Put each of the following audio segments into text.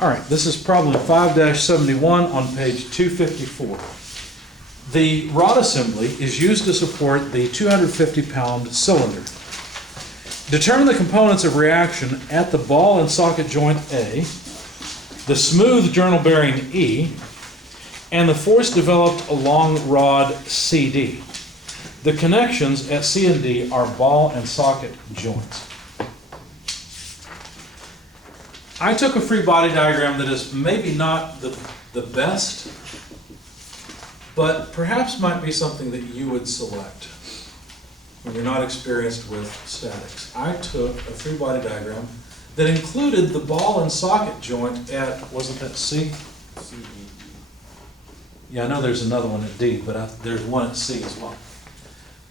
All right, this is problem 5-71 on page 254. The rod assembly is used to support the 250-pound cylinder. Determine the components of reaction at the ball and socket joint A, the smooth journal bearing E, and the force developed along rod CD. The connections at C and D are ball and socket joints. I took a free body diagram that is maybe not the best, but perhaps might be something that you would select when you're not experienced with statics. I took a free body diagram that included the ball and socket joint at, wasn't that C? Yeah, I know there's another one at D, but there's one at C as well.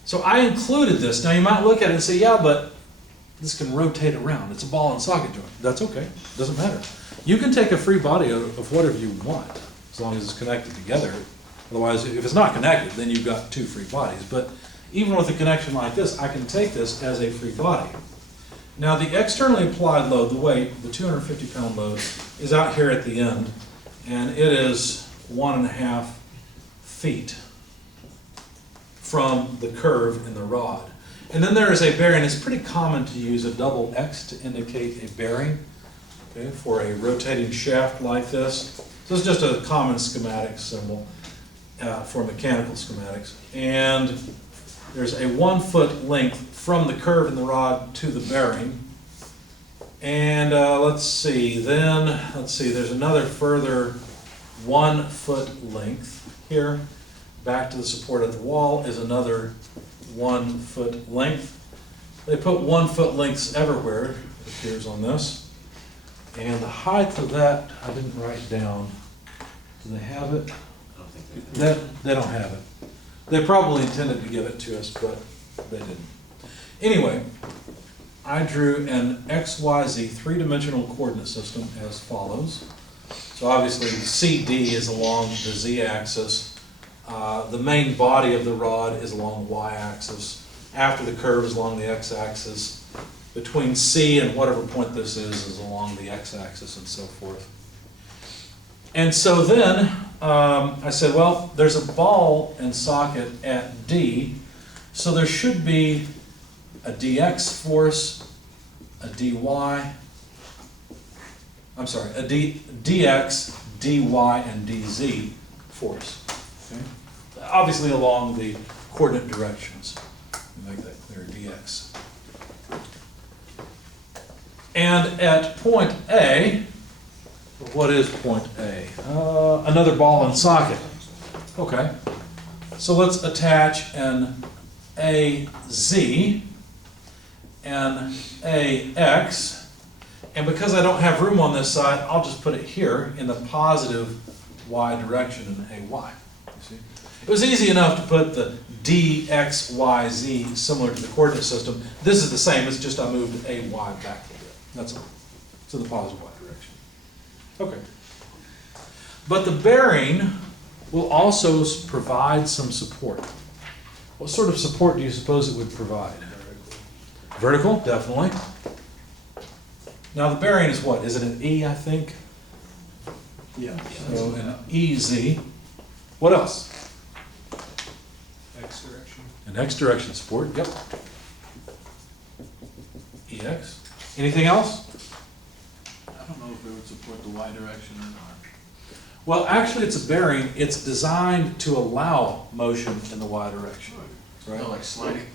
So I included this. Now you might look at it and say, yeah, but this can rotate around. It's a ball and socket joint. That's okay. Doesn't matter. You can take a free body of whatever you want, as long as it's connected together. Otherwise, if it's not connected, then you've got two free bodies. But even with a connection like this, I can take this as a free body. Now the externally applied load, the weight, the 250-pound load, is out here at the end, and it is 1.5 feet from the curve in the rod. And then there is a bearing. It's pretty common to use a double X to indicate a bearing, okay, for a rotating shaft like this. So it's just a common schematic symbol for mechanical schematics. And there's a 1 foot length from the curve in the rod to the bearing. And let's see, there's another further 1 foot length here. Back to the support of the wall is another 1 foot length. They put 1 foot lengths everywhere, it appears on this. And the height of that, I didn't write down. Do they have it? I don't think they do. They don't have it. They probably intended to give it to us, but they didn't. Anyway, I drew an XYZ three-dimensional coordinate system as follows. So obviously CD is along the Z-axis. The main body of the rod is along the Y-axis. After the curve is along the X-axis. Between C and whatever point this is along the X-axis and so forth. And so then I said, well, there's a ball and socket at D, so there should be a dx force, a dy, I'm sorry, a dx, dy, and dz force. Okay? Obviously along the coordinate directions. Make that clear, dx. And at point A, what is point A? Another ball and socket. Okay. So let's attach an AZ, an AX, and because I don't have room on this side, I'll just put it here in the positive Y direction in AY. You see? It was easy enough to put the DXYZ similar to the coordinate system. This is the same, it's just I moved AY back a bit. That's all. To the positive Y direction. Okay. But the bearing will also provide some support. What sort of support do you suppose it would provide? Vertical, definitely. Now the bearing is what? Is it an E, I think? Yeah. So an EZ. What else? X direction. An X direction support, yep. EX. Anything else? I don't know if it would support the Y direction or not. Well, actually it's a bearing. It's designed to allow motion in the Y direction. Right? No, like sliding.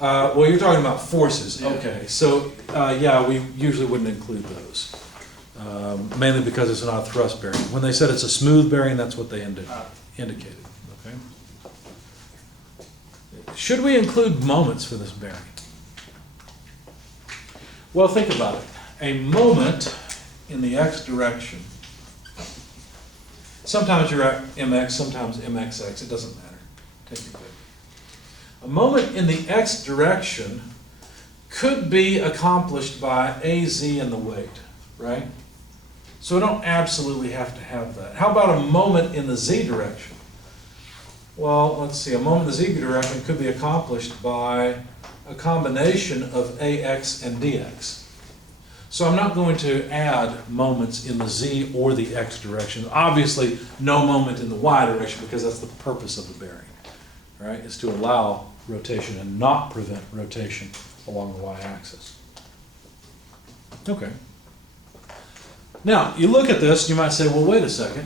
Well, you're talking about forces. Yeah. Okay, so yeah, we usually wouldn't include those, mainly because it's not a thrust bearing. When they said it's a smooth bearing, that's what they indicated. Okay. Should we include moments for this bearing? Well, think about it. A moment in the X direction. Sometimes you're at MX, sometimes MXX. It doesn't matter. Take your pick. A moment in the X direction could be accomplished by AZ and the weight, right? So we don't absolutely have to have that. How about a moment in the Z direction? Well, let's see, a moment in the Z direction could be accomplished by a combination of AX and DX. So I'm not going to add moments in the z or the x direction. Obviously, no moment in the y direction because that's the purpose of the bearing, right? Is to allow rotation and not prevent rotation along the y-axis. Okay. Now, you look at this, you might say, well, wait a second.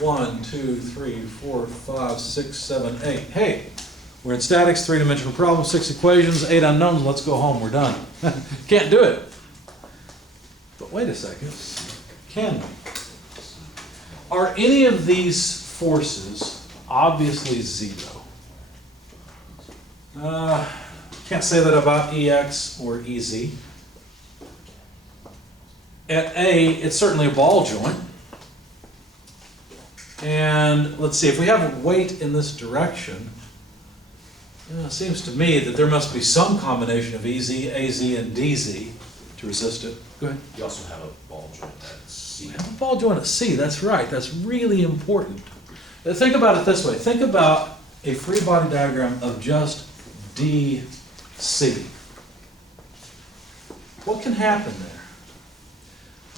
1, 2, 3, 4, 5, 6, 7, 8. Hey, we're in statics, three-dimensional problem, 6 equations, 8 unknowns, let's go home, we're done. Can't do it. But wait a second, can we? Are any of these forces obviously zero? Can't say that about EX or EZ. At A, it's certainly a ball joint. And let's see, if we have a weight in this direction, it seems to me that there must be some combination of EZ, AZ, and DZ to resist it. Go ahead. You also have a ball joint at C. We have a ball joint at C, that's right, that's really important. Think about it this way, think about a free body diagram of just DC. What can happen there?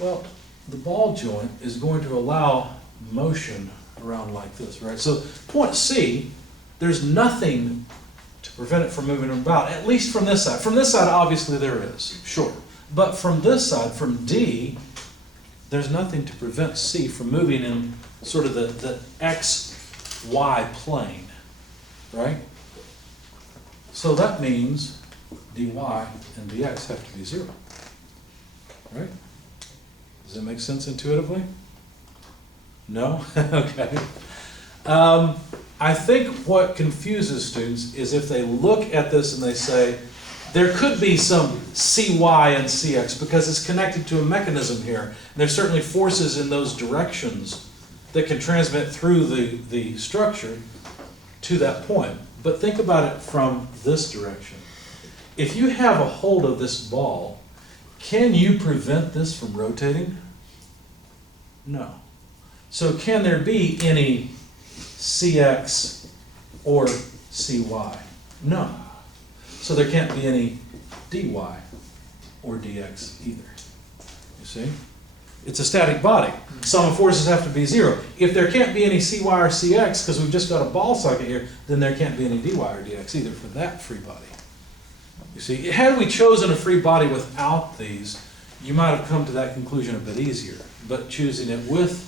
Well, the ball joint is going to allow motion around like this, right? So point C, there's nothing to prevent it from moving about, at least from this side. From this side, obviously there is, sure. But from this side, from D, there's nothing to prevent C from moving in sort of the XY plane, right? So that means dy and dx have to be 0, right? Does that make sense intuitively? No? Okay. I think what confuses students is if they look at this and they say, there could be some cy and cx because it's connected to a mechanism here. And there's certainly forces in those directions that can transmit through the structure to that point. But think about it from this direction. If you have a hold of this ball, can you prevent this from rotating? No. So can there be any cx or cy? No. So there can't be any dy or dx either. You see? It's a static body. Sum of forces have to be 0. If there can't be any cy or cx, because we've just got a ball socket here, then there can't be any dy or dx either for that free body. You see, had we chosen a free body without these, you might have come to that conclusion a bit easier. But choosing it with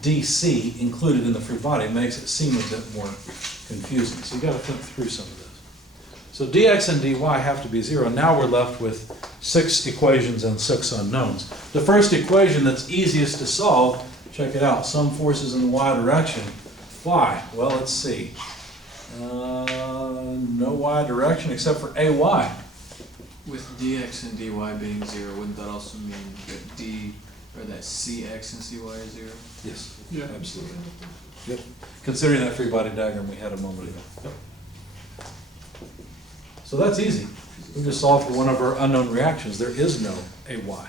DC included in the free body makes it seem a bit more confusing. So you've got to think through some of this. So dx and dy have to be 0. Now we're left with 6 equations and 6 unknowns. The first equation that's easiest to solve, check it out, sum forces in the y direction. Why? Well, let's see. No y direction except for ay. With dx and dy being 0, wouldn't that also mean that that cx and cy are 0? Yes, Yeah. absolutely. Yep. Considering that free body diagram we had a moment ago. Yep. So that's easy. We just solved for one of our unknown reactions. There is no ay.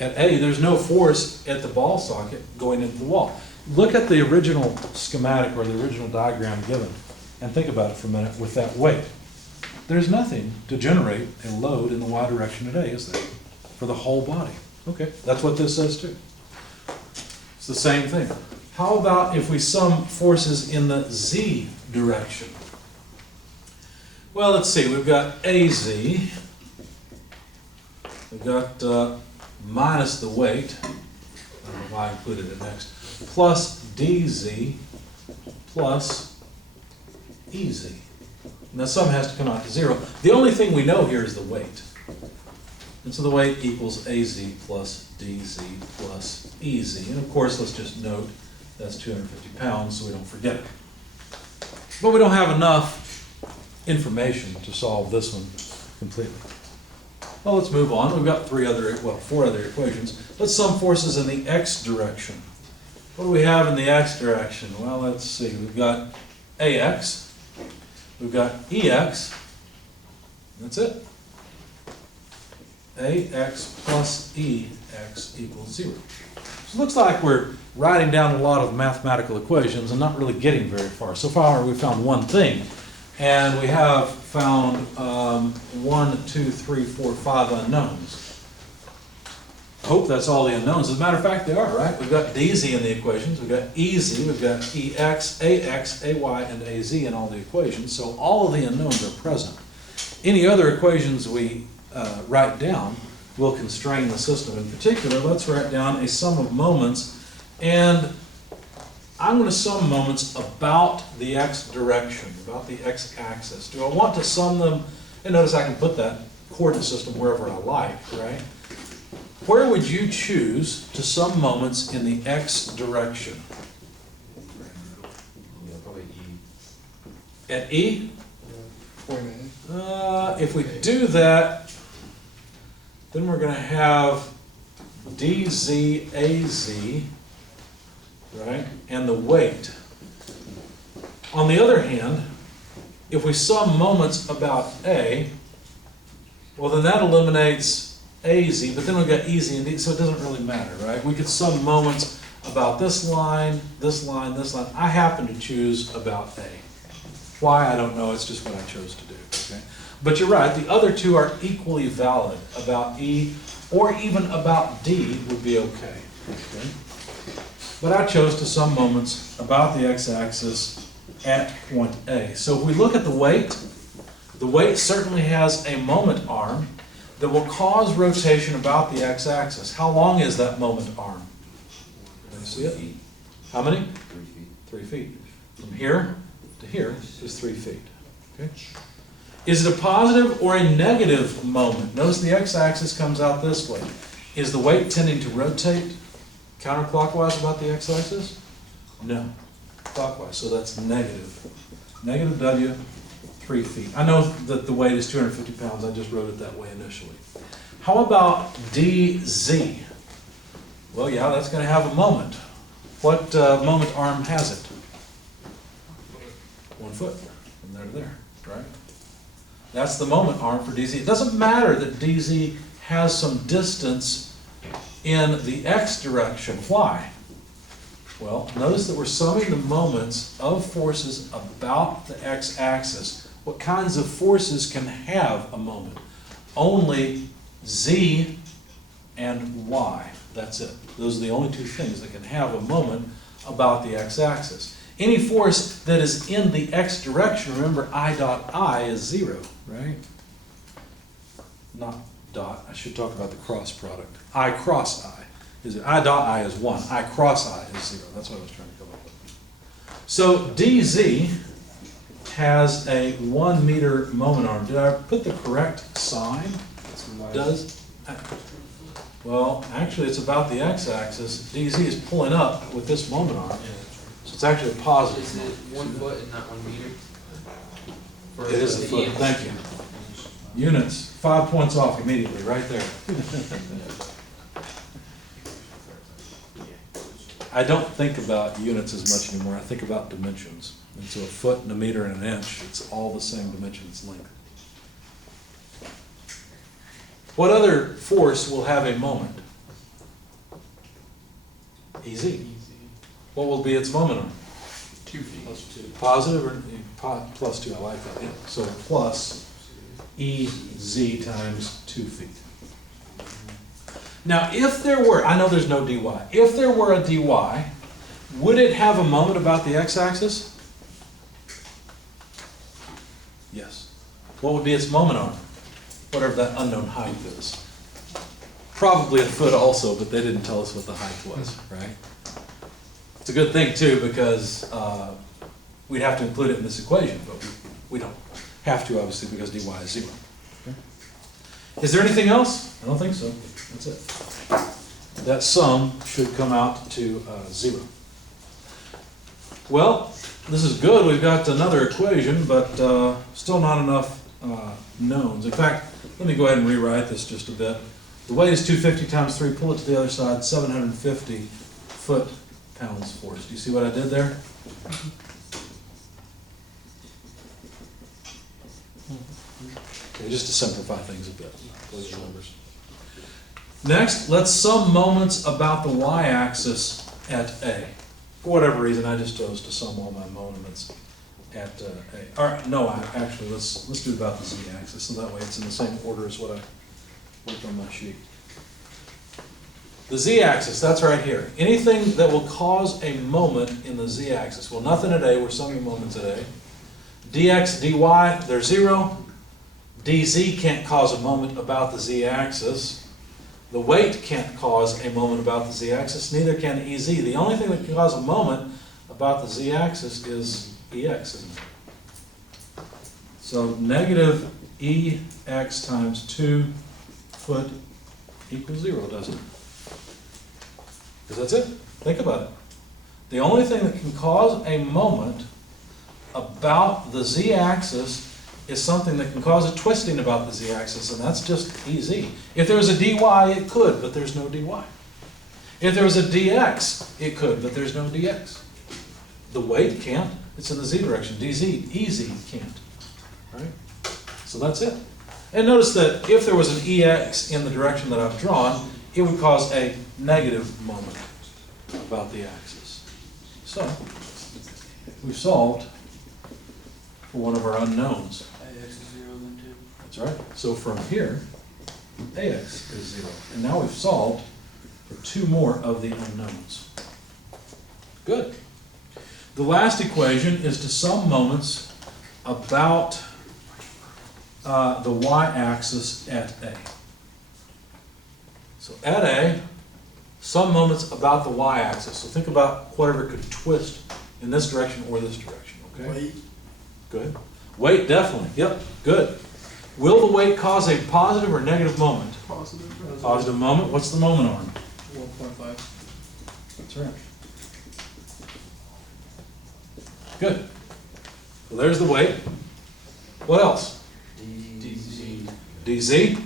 At A, there's no force at the ball socket going into the wall. Look at the original schematic or the original diagram given and think about it for a minute with that weight. There's nothing to generate a load in the y direction at A, is there? For the whole body. Okay, that's what this says too. It's the same thing. How about if we sum forces in the z direction? Well, let's see, we've got AZ, we've got minus the weight, I don't know why I included it next, plus DZ plus EZ. Now sum has to come out to 0. The only thing we know here is the weight. And so the weight equals AZ plus DZ plus EZ. And of course, let's just note that's 250 pounds so we don't forget it. But we don't have enough information to solve this one completely. Well, let's move on. We've got 4 other equations. Let's sum forces in the x direction. What do we have in the x direction? Well, let's see. We've got AX, we've got EX, that's it. AX plus EX equals 0. So it looks like we're writing down a lot of mathematical equations and not really getting very far. So far, we found one thing. And we have found 1, 2, 3, 4, 5 unknowns. I hope that's all the unknowns. As a matter of fact, they are, right? We've got DZ in the equations, we've got EZ, we've got EX, AX, AY, and AZ in all the equations, so all of the unknowns are present. Any other equations we write down will constrain the system. In particular, let's write down a sum of moments, and I'm going to sum moments about the x direction, about the x-axis. Do I want to sum them? And notice I can put that coordinate system wherever I like, right? Where would you choose to sum moments in the x direction? Yeah, probably E. At E? Point A. If we do that, then we're going to have DZAZ, right, and the weight. On the other hand, if we sum moments about A, well then that eliminates AZ, but then we've got EZ and D, so it doesn't really matter, right? We could sum moments about this line, this line, this line. I happen to choose about A. Why, I don't know, it's just what I chose to do, okay? But you're right, the other two are equally valid. About E or even about D would be okay, okay? But I chose to sum moments about the x-axis at point A. So if we look at the weight certainly has a moment arm that will cause rotation about the x-axis. How long is that moment arm? Can you see it? How many? 3 feet. 3 feet. From here to here is 3 feet. Okay. Is it a positive or a negative moment? Notice the x-axis comes out this way. Is the weight tending to rotate counterclockwise about the x-axis? No. Clockwise, so that's negative. Negative W, 3 feet. I know that the weight is 250 pounds, I just wrote it that way initially. How about DZ? Well, yeah, that's going to have a moment. What moment arm has it? 1 foot, from there to there, right? That's the moment arm for DZ. It doesn't matter that DZ has some distance in the x direction. Why? Well, notice that we're summing the moments of forces about the x-axis. What kinds of forces can have a moment? Only z and y. That's it. Those are the only two things that can have a moment about the x-axis. Any force that is in the x direction, remember I dot I is 0, right? Not dot, I should talk about the cross product. I cross I. Is it I dot I is 1, I cross I is 0. That's what I was trying to come up with. So DZ has a 1 meter moment arm. Did I put the correct sign? Does? Well, actually it's about the x-axis. DZ is pulling up with this moment arm. So it's actually a positive. Is it 1 foot and not 1 meter? For It is a the foot, EX? thank you. Units, 5 points off immediately, right there. I don't think about units as much anymore, I think about dimensions. And so a foot and a meter and an inch, it's all the same dimension, it's length. What other force will have a moment? EZ. What will be its moment arm? 2 feet. Positive or plus 2, I like that, yeah. So plus EZ times 2 feet. Now, if there were, I know there's no dy, if there were a dy, would it have a moment about the x-axis? Yes. What would be its moment arm? Whatever that unknown height is. Probably a foot also, but they didn't tell us what the height was, right? It's a good thing too, because we'd have to include it in this equation, but we don't have to, obviously, because dy is 0. Is there anything else? I don't think so. That's it. That sum should come out to 0. Well, this is good. We've got another equation, but still not enough knowns. In fact, let me go ahead and rewrite this just a bit. The weight is 250 times 3. Pull it to the other side, 750 foot-pounds force. Do you see what I did there? Okay, just to simplify things a bit. Those are numbers. Next, let's sum moments about the y-axis at A. For whatever reason, I just chose to sum all my moments at A. Or, no, actually, let's do about the z-axis, so that way it's in the same order as what I worked on my sheet. The z-axis, that's right here. Anything that will cause a moment in the z-axis. Well, nothing at A, we're summing moments at A. dx, dy, they're zero. dz can't cause a moment about the z-axis. The weight can't cause a moment about the z-axis, neither can ez. The only thing that can cause a moment about the z-axis is ex, isn't it? So negative ex times 2 foot equals 0, doesn't it? Because that's it. Think about it. The only thing that can cause a moment about the z-axis is something that can cause a twisting about the z-axis, and that's just ez. If there was a dy, it could, but there's no dy. If there was a dx, it could, but there's no dx. The weight can't. It's in the z direction. dz, ez can't. Right? So that's it. And notice that if there was an ex in the direction that I've drawn, it would cause a negative moment about the axis. So, we've solved for one of our unknowns. AX is 0 then too. That's right. So from here, AX is 0. And now we've solved for 2 more of the unknowns. Good. The last equation is to sum moments about the y-axis at A. So at A, some moments about the y-axis. So think about whatever could twist in this direction or this direction, okay? Weight. Good. Weight, definitely. Yep, good. Will the weight cause a positive or negative moment? Positive. Positive moment. What's the moment arm? 1.5. That's right. Good. So there's the weight. What else? DZ. dz.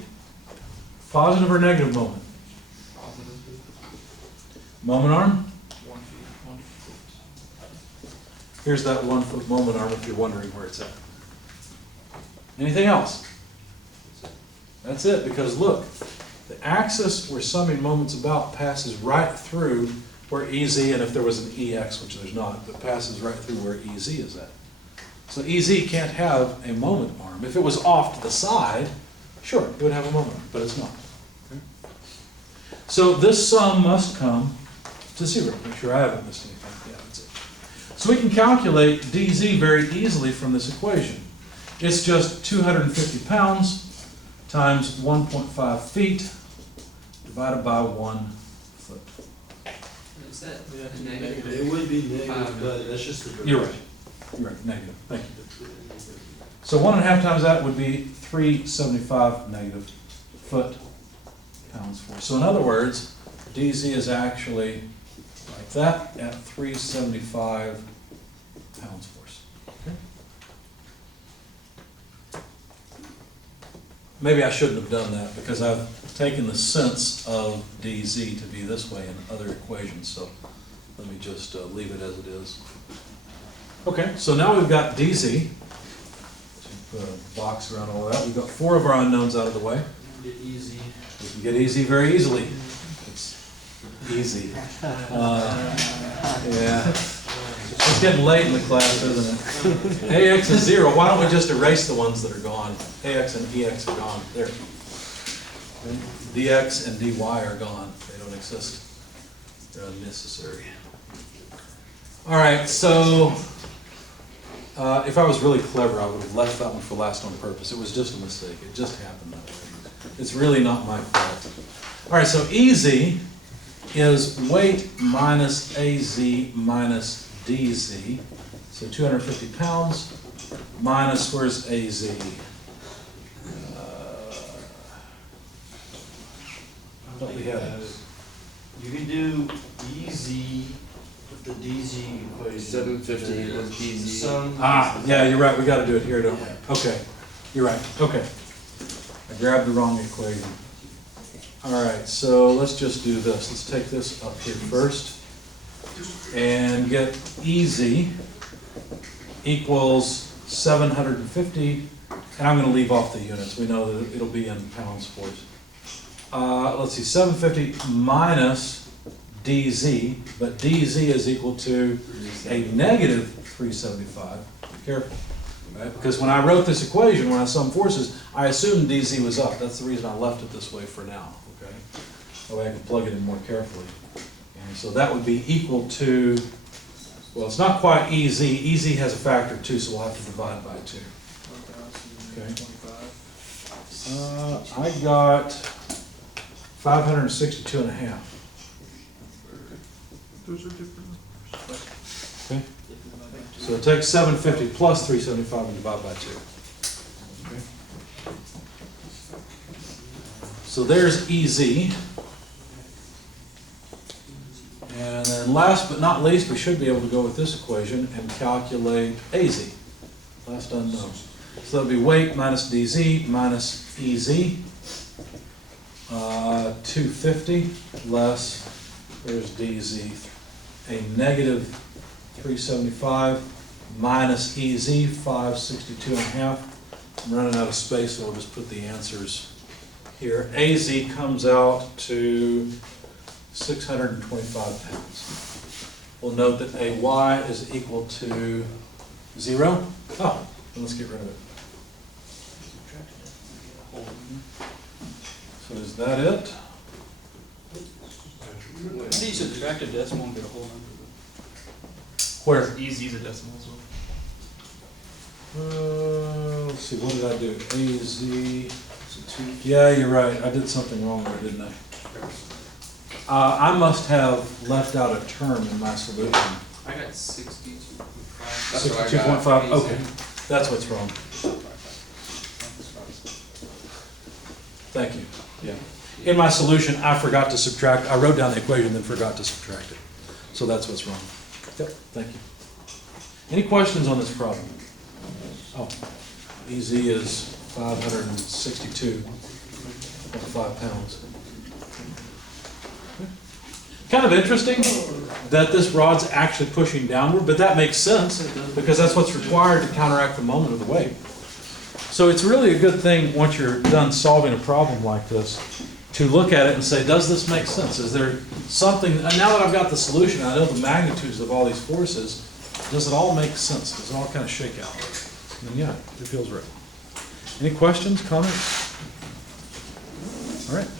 Positive or negative moment? Positive. Moment arm? 1 feet. 1 foot. Here's that 1 foot moment arm if you're wondering where it's at. Anything else? That's it, because look, the axis we're summing moments about passes right through where ez, and if there was an ex, which there's not, but passes right through where ez is at. So ez can't have a moment arm. If it was off to the side, sure, it would have a moment arm, but it's not. Okay? So this sum must come to 0. Make sure I haven't missed anything. Yeah, that's it. So we can calculate dz very easily from this equation. It's just 250 pounds times 1.5 feet divided by 1 foot. Is that Yeah, a negative. negative? It would be negative, but that's just the. You're right. You're right, negative. Thank you. So 1.5 times that would be 375 negative foot pounds force. So in other words, dz is actually like that at 375 pounds force. Okay? Maybe I shouldn't have done that because I've taken the sense of dz to be this way in other equations, so let me just leave it as it is. Okay, so now we've got dz. Put a box around all of that. We've got 4 of our unknowns out of the way. Get easy. We can get easy very easily. It's easy. Yeah. It's getting late in the class, isn't it? AX is 0. Why don't we just erase the ones that are gone? AX and EX are gone. There. DX and DY are gone. They don't exist. They're unnecessary. All right, so if I was really clever, I would have left that one for last on purpose. It was just a mistake. It just happened that way. It's really not my fault. All right, so EZ is weight minus AZ minus DZ. So 250 pounds minus, where's AZ? I thought we had it. You can do easy with the DZ equation. 750 with DZ. Some. Yeah, you're right. We got to do it here, don't we? Okay, you're right. Okay. I grabbed the wrong equation. All right, so let's just do this. Let's take this up here first and get EZ equals 750, and I'm going to leave off the units. We know that it'll be in pounds force. Let's see, 750 minus dz, but dz is equal to a negative 375. Careful, right? Because when I wrote this equation, when I summed forces, I assumed dz was up. That's the reason I left it this way for now, okay? That way I can plug it in more carefully. And so that would be equal to, well, it's not quite EZ. EZ has a factor of 2, so we'll have to divide by 2. Okay. 25. I got 562 and a half. Those are different. Okay. So it takes 750 plus 375 and divide by 2. Okay. So there's EZ. And then last but not least, we should be able to go with this equation and calculate AZ. Last unknown. So that'll be weight minus DZ minus EZ. 250 less, there's DZ, a negative 375 minus EZ, 562 and a half. I'm running out of space, so we'll just put the answers here. AZ comes out to 625 pounds. We'll note that AY is equal to 0. Oh, then let's get rid of it. So is that it? How do you subtract a decimal and get a whole number? Where? EZ's a decimal as well. Let's see, what did I do? AZ. Yeah, you're right. I did something wrong there, didn't I? I must have left out a term in my solution. I got 62.5. That's what I got. 62.5, okay. That's what's wrong. Thank you. Yeah. In my solution, I forgot to subtract. I wrote down the equation, then forgot to subtract it. So that's what's wrong. Yep, thank you. Any questions on this problem? Oh, EZ is 562.5 pounds. Kind of interesting that this rod's actually pushing downward, but that makes sense because that's what's required to counteract the moment of the weight. So it's really a good thing once you're done solving a problem like this to look at it and say, does this make sense? Is there something, and now that I've got the solution, I know the magnitudes of all these forces, does it all make sense? Does it all kind of shake out? And yeah, it feels right. Any questions, comments? All right.